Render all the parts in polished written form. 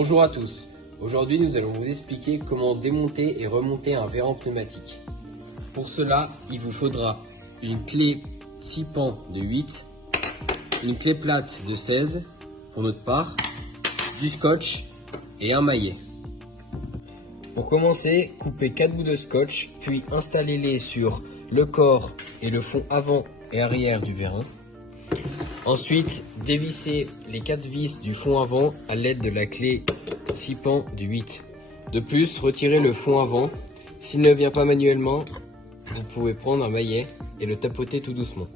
Bonjour à tous, aujourd'hui nous allons vous expliquer comment démonter et remonter un véran pneumatique. Pour cela, il vous faudra une clé 6 pans de 8, une clé plate de 16 pour notre part, du scotch et un maillet. Pour commencer, coupez 4 bouts de scotch, puis installez-les sur le corps et le fond avant et arrière du vérin. Ensuite, dévissez les 4 vis du fond avant à l'aide de la clé 6 pans de 8. De plus, retirez le fond avant. S'il ne vient pas manuellement, vous pouvez prendre un maillet et le tapoter tout doucement.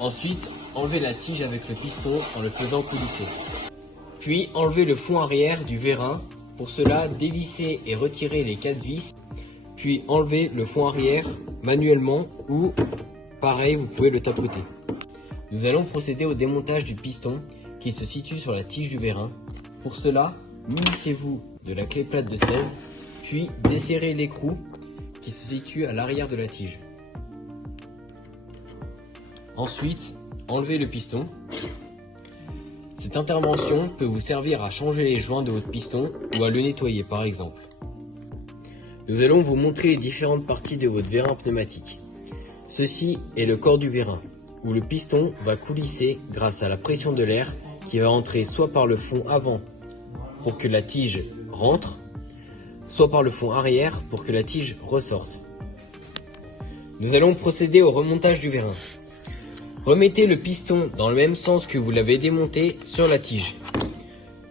Ensuite, enlevez la tige avec le piston en le faisant coulisser. Puis, enlevez le fond arrière du vérin. Pour cela, dévissez et retirez les 4 vis. Puis, enlevez le fond arrière manuellement ou, pareil, vous pouvez le tapoter. Nous allons procéder au démontage du piston qui se situe sur la tige du vérin. Pour cela, munissez-vous de la clé plate de 16, puis desserrez l'écrou qui se situe à l'arrière de la tige. Ensuite, enlevez le piston. Cette intervention peut vous servir à changer les joints de votre piston ou à le nettoyer par exemple. Nous allons vous montrer les différentes parties de votre vérin pneumatique. Ceci est le corps du vérin, où le piston va coulisser grâce à la pression de l'air qui va entrer soit par le fond avant pour que la tige rentre, soit par le fond arrière pour que la tige ressorte. Nous allons procéder au remontage du vérin. Remettez le piston dans le même sens que vous l'avez démonté sur la tige.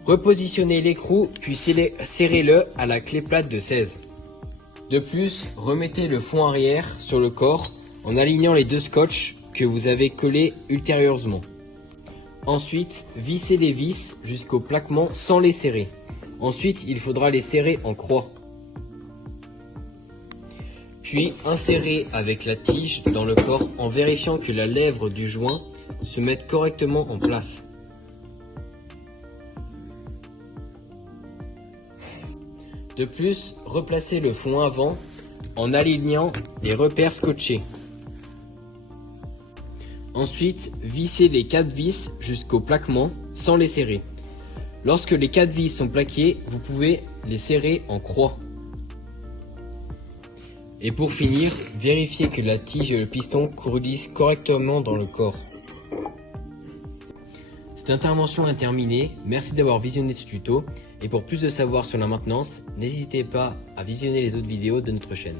Repositionnez l'écrou puis serrez-le à la clé plate de 16. De plus, remettez le fond arrière sur le corps en alignant les 2 scotch que vous avez collés ultérieurement. Ensuite, vissez les vis jusqu'au plaquement sans les serrer. Ensuite, il faudra les serrer en croix. Puis, insérez avec la tige dans le corps en vérifiant que la lèvre du joint se mette correctement en place. De plus, replacez le fond avant en alignant les repères scotchés. Ensuite, vissez les 4 vis jusqu'au plaquement sans les serrer. Lorsque les 4 vis sont plaquées, vous pouvez les serrer en croix. Et pour finir, vérifiez que la tige et le piston coulissent correctement dans le corps. Cette intervention est terminée, merci d'avoir visionné ce tuto et pour plus de savoir sur la maintenance, n'hésitez pas à visionner les autres vidéos de notre chaîne.